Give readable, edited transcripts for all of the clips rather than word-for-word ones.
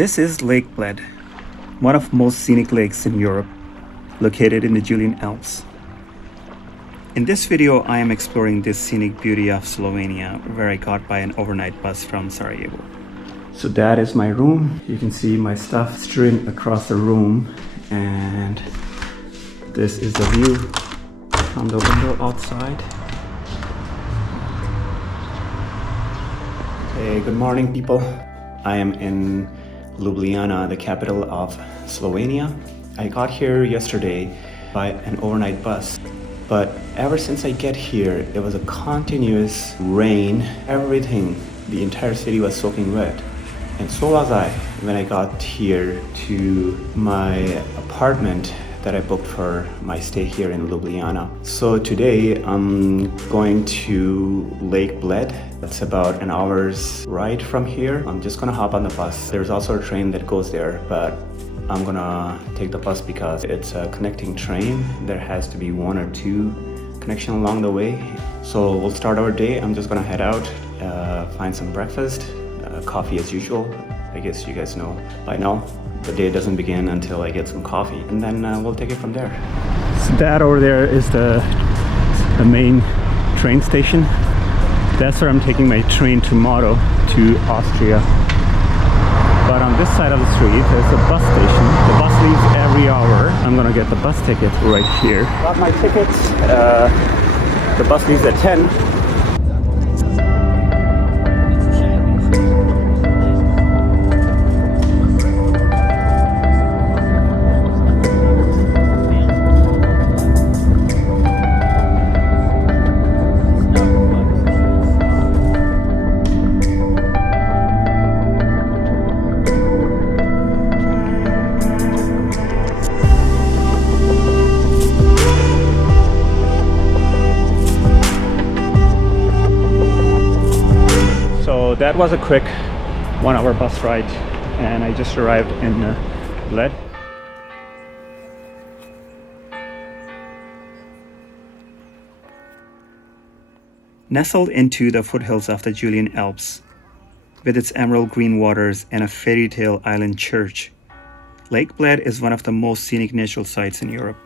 This is Lake Bled, one of most scenic lakes in Europe, located in the Julian Alps. In this video, I am exploring this scenic beauty of Slovenia, where I got by an overnight bus from Sarajevo. So that is my room. You can see my stuff strewn across the room, and this is the view from the window outside. Hey, good morning, people. I am in Ljubljana, the capital of Slovenia. I got here yesterday by an overnight bus, but ever since I get here, it was a continuous rain. Everything, the entire city was soaking wet. And so was I when I got here to my apartment that I booked for my stay here in Ljubljana. So today I'm going to Lake Bled. It's about an hour's ride from here. I'm just gonna hop on the bus. There's also a train that goes there, but I'm gonna take the bus because it's a connecting train. There has to be one or two connections along the way. So we'll start our day. I'm just gonna head out, find some breakfast, coffee as usual. I guess you guys know by now. The day doesn't begin until I get some coffee, and then we'll take it from there. So that over there is the main train station. That's where I'm taking my train tomorrow to Austria. But on this side of the street, there's a bus station. The bus leaves every hour. I'm gonna get the bus ticket right here. Got my tickets. The bus leaves at 10. That was a quick 1 hour bus ride, and I just arrived in Bled. Nestled into the foothills of the Julian Alps, with its emerald green waters and a fairy tale island church, Lake Bled is one of the most scenic natural sites in Europe.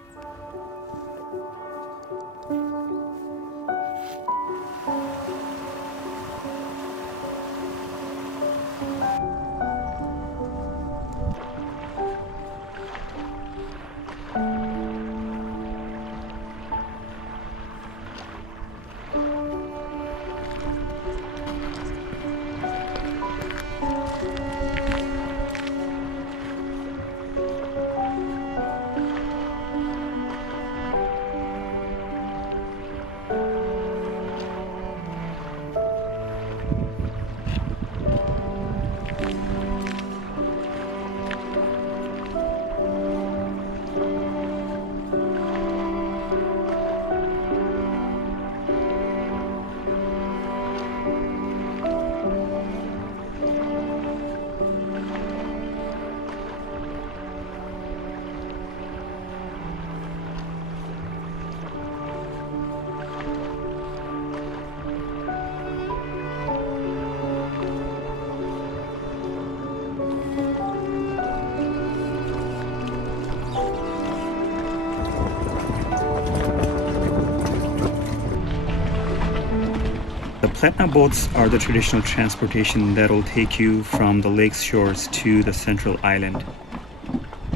The Pletna boats are the traditional transportation that will take you from the lake's shores to the central island.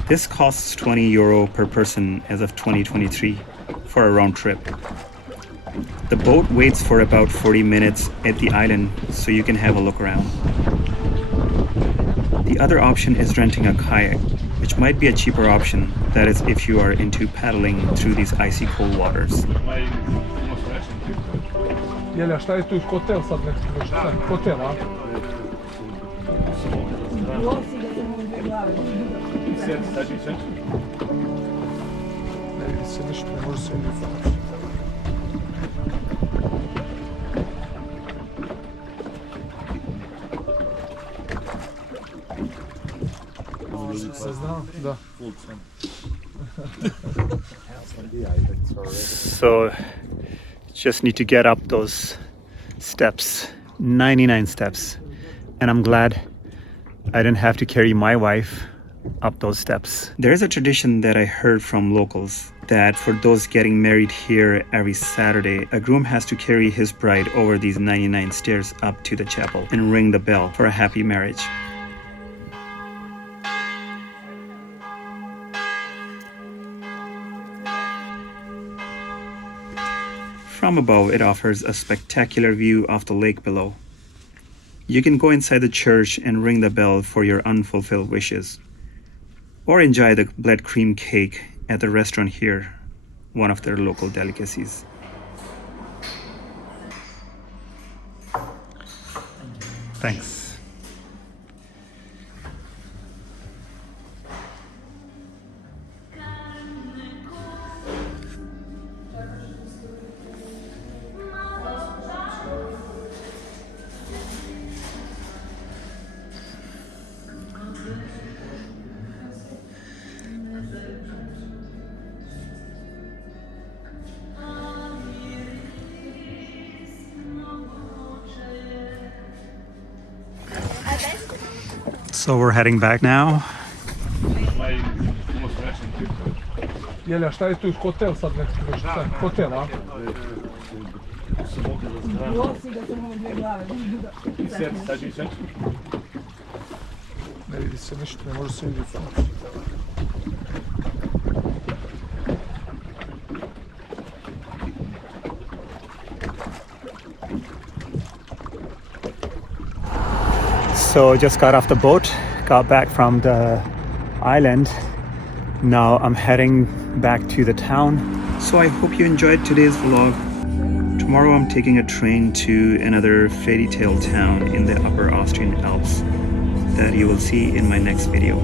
This costs €20 per person as of 2023 for a round trip. The boat waits for about 40 minutes at the island so you can have a look around. The other option is renting a kayak, which might be a cheaper option, that is if you are into paddling through these icy cold waters. Jeli, a šta je tu hotel sad nekako? Šta? Hotel, a? Ne vidi se ništa, ne može se vidjeti. Se zna? Da. So just need to get up those steps, 99 steps, and I'm glad I didn't have to carry my wife up those steps. There's a tradition that I heard from locals that for those getting married here every Saturday, a groom has to carry his bride over these 99 stairs up to the chapel and ring the bell for a happy marriage. From above, it offers a spectacular view of the lake below. You can go inside the church and ring the bell for your unfulfilled wishes, or enjoy the Bled cream cake at the restaurant here, one of their local delicacies. Thanks. So we're heading back now. Jelja, šta je tu hotel sad neki? Hotel, a? Ne vidi se ništa, ne može se vidjeti. So just got off the boat, got back from the island. Now I'm heading back to the town. So I hope you enjoyed today's vlog. Tomorrow I'm taking a train to another fairy tale town in the upper Austrian Alps that you will see in my next video.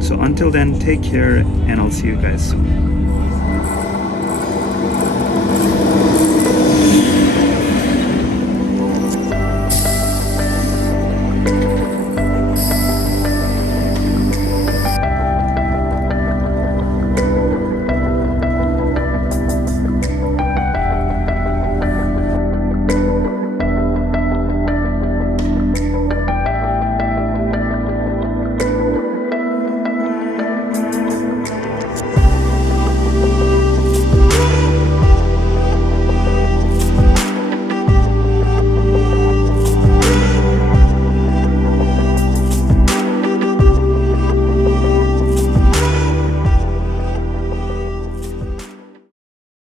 So until then, take care and I'll see you guys soon.